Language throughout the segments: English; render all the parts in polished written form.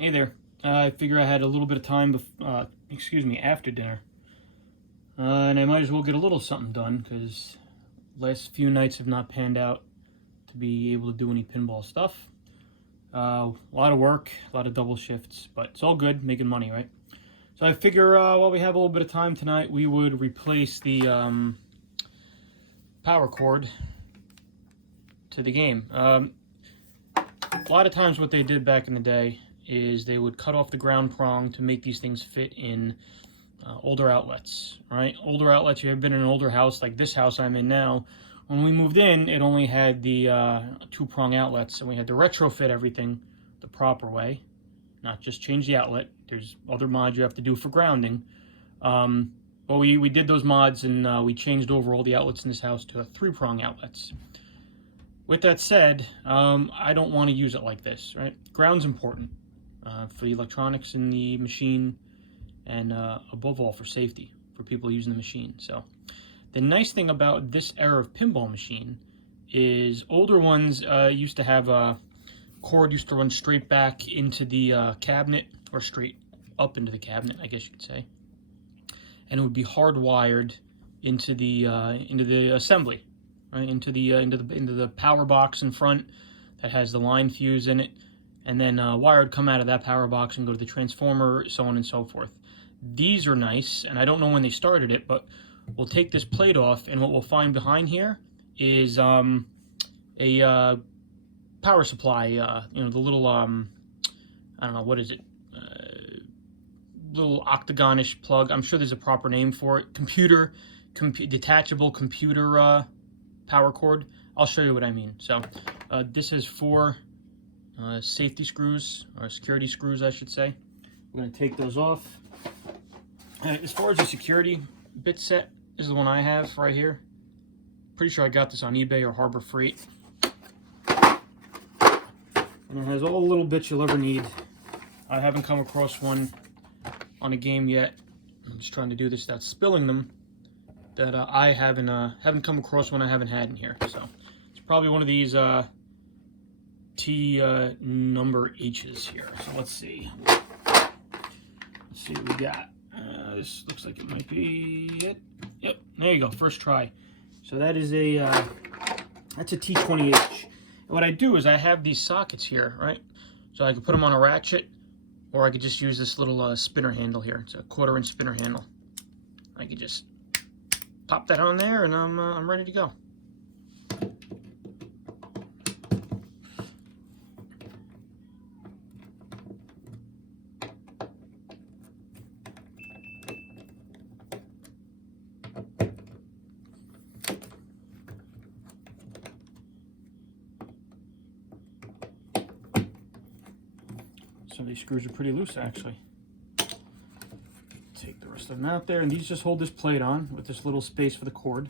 Hey there. I figure I had a little bit of time, after dinner. And I might as well get a little something done, because last few nights have not panned out to be able to do any pinball stuff. A lot of work, a lot of double shifts, but it's all good, making money, right? So I figure while we have a little bit of time tonight, we would replace the power cord to the game. A lot of times what they did back in the day is they would cut off the ground prong to make these things fit in older outlets, right? Older outlets, you have been in an older house like this house I'm in now. When we moved in, it only had the two-prong outlets, and we had to retrofit everything the proper way, not just change the outlet. There's other mods you have to do for grounding. But we did those mods, and we changed over all the outlets in this house to three-prong outlets. With that said, I don't want to use it like this, right? Ground's important for the electronics in the machine, and above all for safety for people using the machine. So the nice thing about this era of pinball machine is older ones used to have a cord used to run straight back into the cabinet, or straight up into the cabinet, I guess you could say, and it would be hardwired into the assembly, right? into the power box in front that has the line fuse in it, and then wire would come out of that power box and go to the transformer, so on and so forth. These are nice, and I don't know when they started it, but we'll take this plate off, and what we'll find behind here is a power supply. The little I don't know, what is it? Little octagonish plug. I'm sure there's a proper name for it. Detachable computer power cord. I'll show you what I mean. So this has four safety screws, or security screws, I should say. We're going to take those off. As far as the security bit set, this is the one I have right here. Pretty sure I got this on eBay or Harbor Freight. And it has all the little bits you'll ever need. I haven't come across one on a game yet. I'm just trying to do this without spilling them. That I haven't come across one I haven't had in here. So it's probably one of these T number H's here. So let's see. Let's see what we got. This looks like it might be it. Yep, there you go, first try. So that is that's a T20H. And what I do is I have these sockets here, right? So I could put them on a ratchet, or I could just use this little spinner handle here. It's a 1/4-inch spinner handle. I could just pop that on there, and I'm ready to go. So these screws are pretty loose, actually. Take the rest of them out there, and these just hold this plate on with this little space for the cord.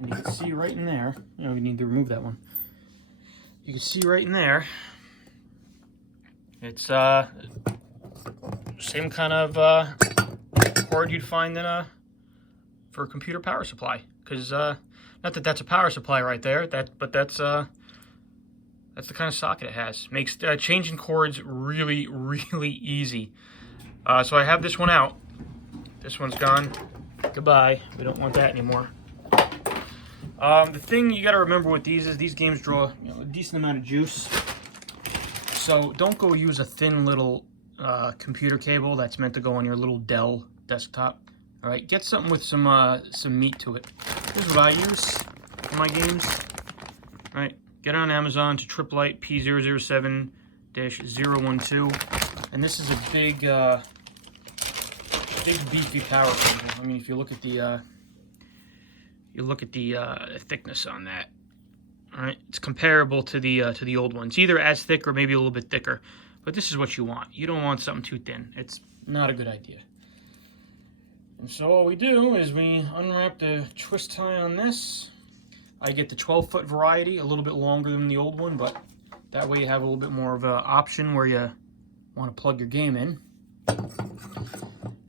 And you can see right in there, you need to remove that one. You can see right in there, it's same kind of cord you'd find in for a computer power supply. Because not that that's a power supply right there, but that's the kind of socket it has. Makes changing cords really, really easy. So I have this one out. This one's gone. Goodbye. We don't want that anymore. The thing you got to remember with these is these games draw a decent amount of juice. So don't go use a thin little computer cable that's meant to go on your little Dell desktop. All right, get something with some meat to it. This is what I use for my games. All right, get on Amazon to Triplite P007-012, and this is a big beefy power cable. I mean, if you look at the thickness on that. All right, it's comparable to the old ones, either as thick or maybe a little bit thicker. But this is what you want. You don't want something too thin. It's not a good idea. And so all we do is we unwrap the twist tie on this. I get the 12-foot variety, a little bit longer than the old one, but that way you have a little bit more of an option where you want to plug your game in.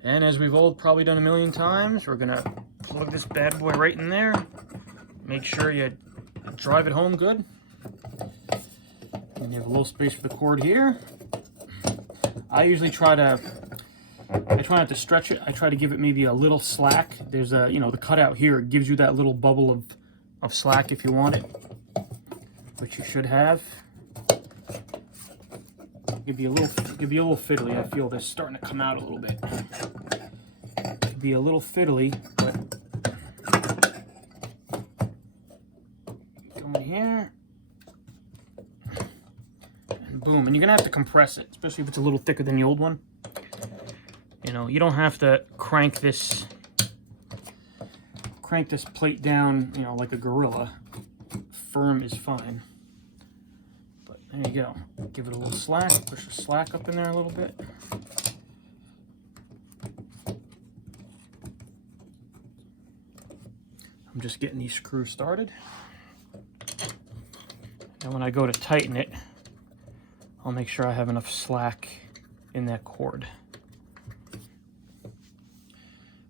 And as we've all probably done a million times, we're gonna plug this bad boy right in there. Make sure you drive it home good. And you have a little space for the cord here. I usually try not to stretch it. I try to give it maybe a little slack. There's a, you know, the cutout here gives you that little bubble of slack if you want it, which you should have. Give you a little fiddly. I feel this starting to come out a little bit. Could be a little fiddly, but come in here. And boom. And you're gonna have to compress it, especially if it's a little thicker than the old one. You know, you don't have to crank this plate down, you know, like a gorilla. Firm is fine. But there you go. Give it a little slack. Push the slack up in there a little bit. I'm just getting these screws started. And when I go to tighten it, I'll make sure I have enough slack in that cord.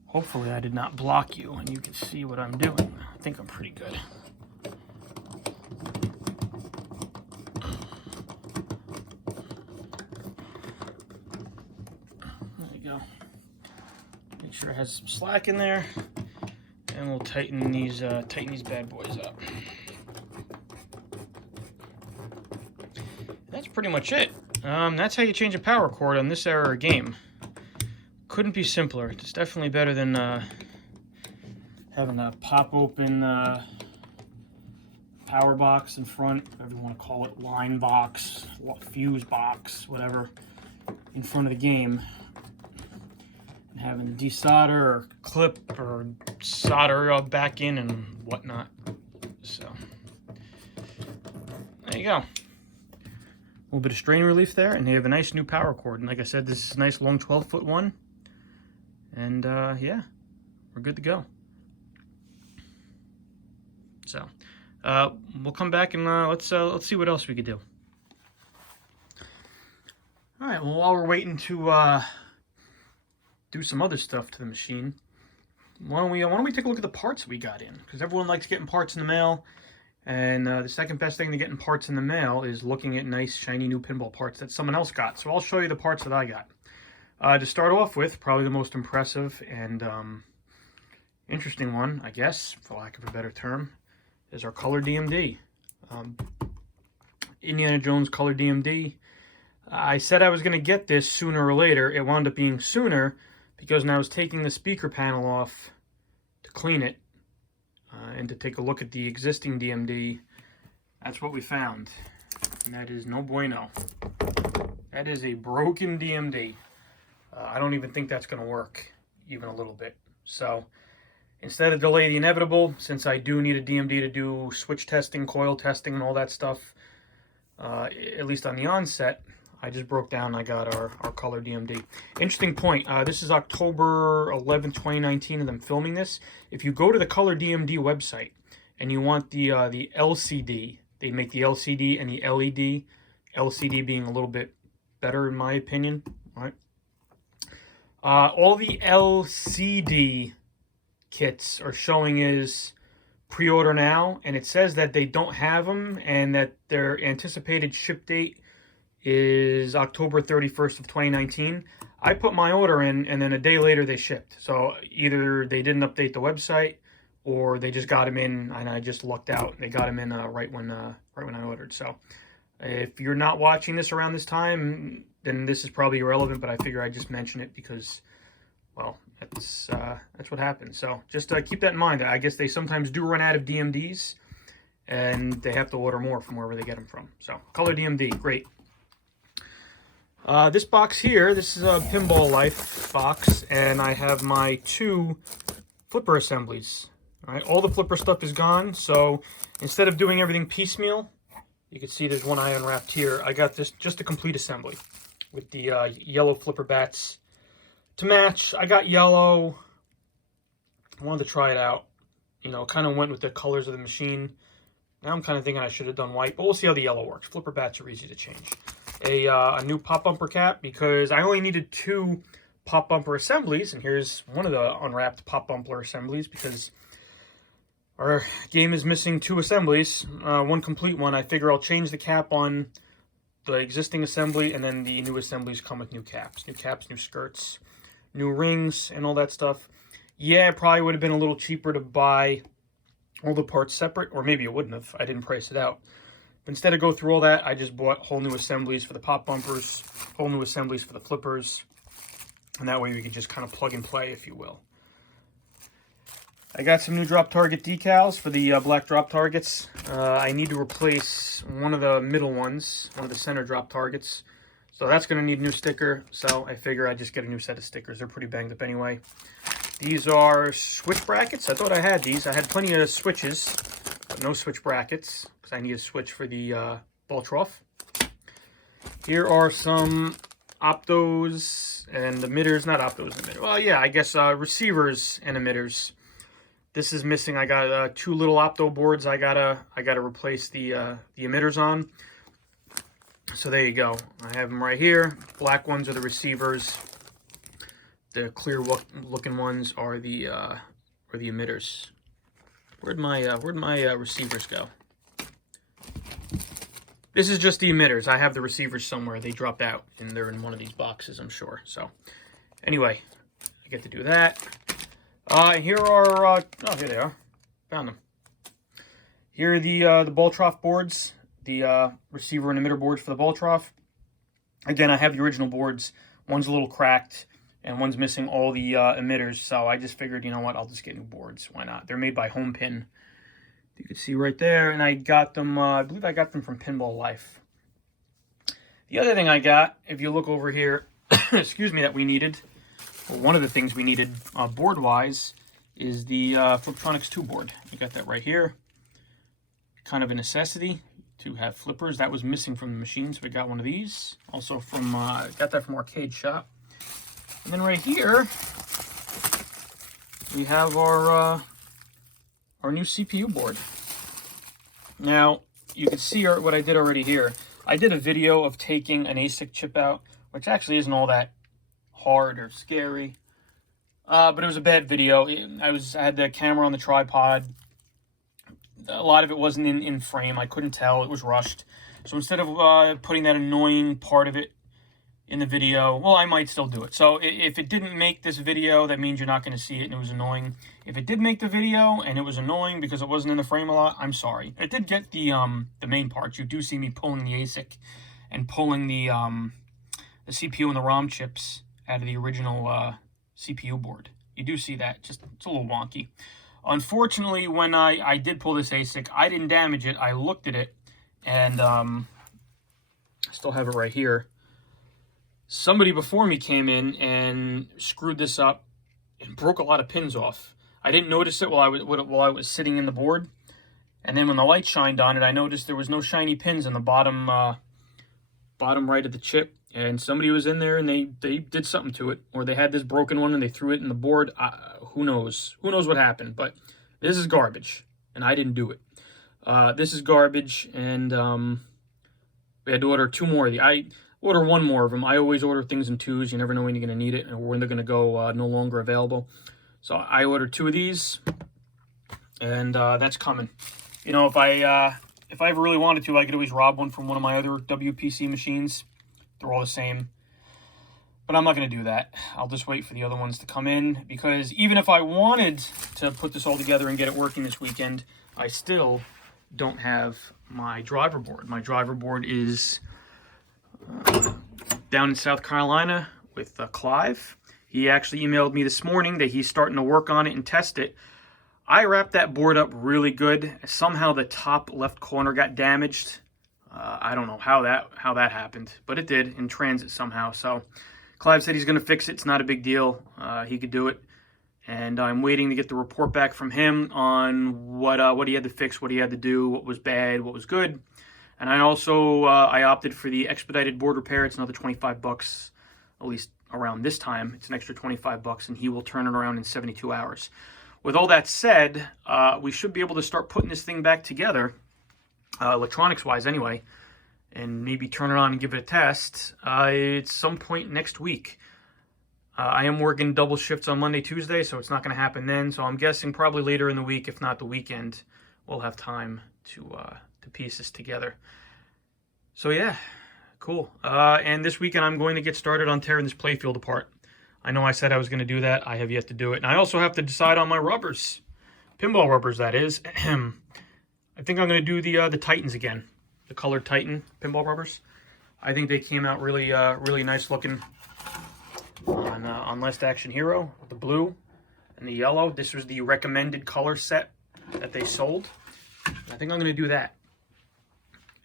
Hopefully I did not block you and you can see what I'm doing. I think I'm pretty good. There you go. Make sure it has some slack in there, and we'll tighten these bad boys up. That's pretty much it. That's how you change a power cord on this era of game. Couldn't be simpler. It's definitely better than having a pop open power box in front, whatever you want to call it, line box, fuse box, whatever, in front of the game, and having to desolder or clip or solder back in and whatnot. So there you go. A little bit of strain relief there, and they have a nice new power cord. And like I said, this is a nice long 12-foot one. And yeah, we're good to go. So we'll come back and let's see what else we could do. All right. Well, while we're waiting to do some other stuff to the machine, why don't we take a look at the parts we got in? Because everyone likes getting parts in the mail, and the second best thing to getting parts in the mail is looking at nice, shiny new pinball parts that someone else got. So I'll show you the parts that I got. To start off with, probably the most impressive and interesting one, I guess, for lack of a better term, is our color DMD. Indiana Jones color DMD. I said I was going to get this sooner or later. It wound up being sooner because when I was taking the speaker panel off to clean it and to take a look at the existing DMD, that's what we found. And that is no bueno. That is a broken DMD. I don't even think that's going to work even a little bit. So instead of delay the inevitable, since I do need a DMD to do switch testing, coil testing, and all that stuff, at least on the onset, I just broke down and I got our color DMD. Interesting point. This is October 11th, 2019, and I'm filming this. If you go to the color DMD website and you want the LCD, they make the LCD and the LED, LCD being a little bit better in my opinion, right? All the LCD kits are showing is pre-order now, and it says that they don't have them and that their anticipated ship date is October 31st of 2019. I put my order in, and then a day later they shipped. So either they didn't update the website, or they just got them in, and I just lucked out. They got them in right when I ordered. So if you're not watching this around this time, then this is probably irrelevant, but I figure I'd just mention it because, well, that's what happens. So just keep that in mind. I guess they sometimes do run out of DMDs, and they have to order more from wherever they get them from. So color DMD, great. This box here, this is a Pinball Life box, and I have my 2 flipper assemblies. All right, all the flipper stuff is gone, so instead of doing everything piecemeal, you can see there's one I unwrapped here. I got this just a complete assembly with the yellow flipper bats to match. I got yellow. I wanted to try it out. You know, kind of went with the colors of the machine. Now I'm kind of thinking I should have done white, but we'll see how the yellow works. Flipper bats are easy to change. a new pop bumper cap because I only needed 2 pop bumper assemblies, and here's one of the unwrapped pop bumper assemblies because our game is missing 2 assemblies, one complete one. I figure I'll change the cap on the existing assembly, and then the new assemblies come with new caps, new skirts, new rings, and all that stuff. Yeah, it probably would have been a little cheaper to buy all the parts separate, or maybe it wouldn't have. I didn't price it out. But instead of go through all that, I just bought whole new assemblies for the pop bumpers, whole new assemblies for the flippers, and that way we could just kind of plug and play, if you will. I got some new drop target decals for the black drop targets. I need to replace one of the middle ones, one of the center drop targets. So that's going to need a new sticker, so I figure I just get a new set of stickers. They're pretty banged up anyway. These are switch brackets. I thought I had these. I had plenty of switches, but no switch brackets, because I need a switch for the ball trough. Here are some optos and emitters, not optos and emitters. Well, yeah, I guess receivers and emitters. This is missing. I got 2 little opto boards. I gotta replace the emitters on. So there you go. I have them right here. Black ones are the receivers. The clear looking ones are the emitters. Where'd my receivers go? This is just the emitters. I have the receivers somewhere. They dropped out, and they're in one of these boxes, I'm sure. So anyway, I get to do that. Here are, oh, here they are. Found them. Here are the ball trough boards, the receiver and emitter boards for the ball trough. Again, I have the original boards. One's a little cracked, and one's missing all the emitters, so I just figured, you know what, I'll just get new boards. Why not? They're made by Home Pin. You can see right there, and I got them, I believe I got them from Pinball Life. The other thing I got, if you look over here, excuse me, that we needed, well, one of the things we needed board-wise is the Fliptronics 2 board. You got that right here. Kind of a necessity to have flippers. That was missing from the machine, so we got one of these. Also from, got that from Arcade Shop. And then right here, we have our new CPU board. Now, you can see what I did already here. I did a video of taking an ASIC chip out, which actually isn't all that hard or scary, but it was a bad video. I had the camera on the tripod. A lot of it wasn't in frame. I couldn't tell. It was rushed. So instead of putting that annoying part of it in the video, well, I might still do it. So if it didn't make this video, that means you're not going to see it and it was annoying. If it did make the video and it was annoying because it wasn't in the frame a lot, I'm sorry. It did get the main parts. You do see me pulling the ASIC and pulling the CPU and the ROM chips out of the original CPU board. You do see that. Just it's a little wonky. Unfortunately, when I did pull this ASIC, I didn't damage it. I looked at it, and I still have it right here. Somebody before me came in and screwed this up and broke a lot of pins off. I didn't notice it while I was sitting in the board, and then when the light shined on it, I noticed there was no shiny pins on the bottom right of the chip. And somebody was in there and they did something to it, or they had this broken one and they threw it in the board. Who knows? Who knows what happened? But this is garbage, and I didn't do it. This is garbage, and we had to order 2 more of these. I order 1 more of them. I always order things in 2s. You never know when you're going to need it and when they're going to go no longer available. So I ordered 2 of these, and that's coming. You know, if I ever really wanted to, I could always rob one from one of my other WPC machines. They're all the same, but I'm not going to do that. I'll just wait for the other ones to come in, because even if I wanted to put this all together and get it working this weekend, I still don't have my driver board. My driver board is down in South Carolina with Clive. He actually emailed me this morning that he's starting to work on it and test it. I wrapped that board up really good. Somehow the top left corner got damaged. I don't know how that happened, but it did in transit somehow. So Clive said he's going to fix it. It's not a big deal. He could do it. And I'm waiting to get the report back from him on what he had to fix, what he had to do, what was bad, what was good. And I also I opted for the expedited board repair. It's another $25, at least around this time. It's an extra $25, and he will turn it around in 72 hours. With all that said, we should be able to start putting this thing back together. Electronics-wise anyway, and maybe turn it on and give it a test, it's some point next week. I am working double shifts on Monday, Tuesday, so it's not going to happen then. So I'm guessing probably later in the week, if not the weekend, we'll have time to piece this together. So yeah, cool. And this weekend I'm going to get started on tearing this playfield apart. I know I said I was going to do that. I have yet to do it. And I also have to decide on my rubbers. Pinball rubbers, that is. I think I'm going to do the Titans again. The colored Titan pinball rubbers. I think they came out really really nice looking on Last Action Hero, with the blue and the yellow. This was the recommended color set that they sold. I think I'm going to do that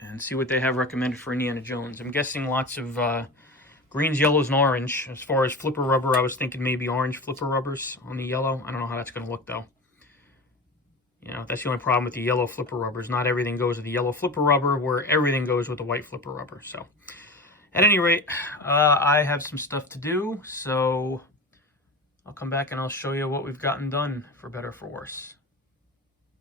and see what they have recommended for Indiana Jones. I'm guessing lots of greens, yellows, and orange. As far as flipper rubber, I was thinking maybe orange flipper rubbers on the yellow. I don't know how that's going to look, though. You know, that's the only problem with the yellow flipper rubbers. Not everything goes with the yellow flipper rubber, where everything goes with the white flipper rubber. So, at any rate, I have some stuff to do, so I'll come back and I'll show you what we've gotten done, for better or for worse.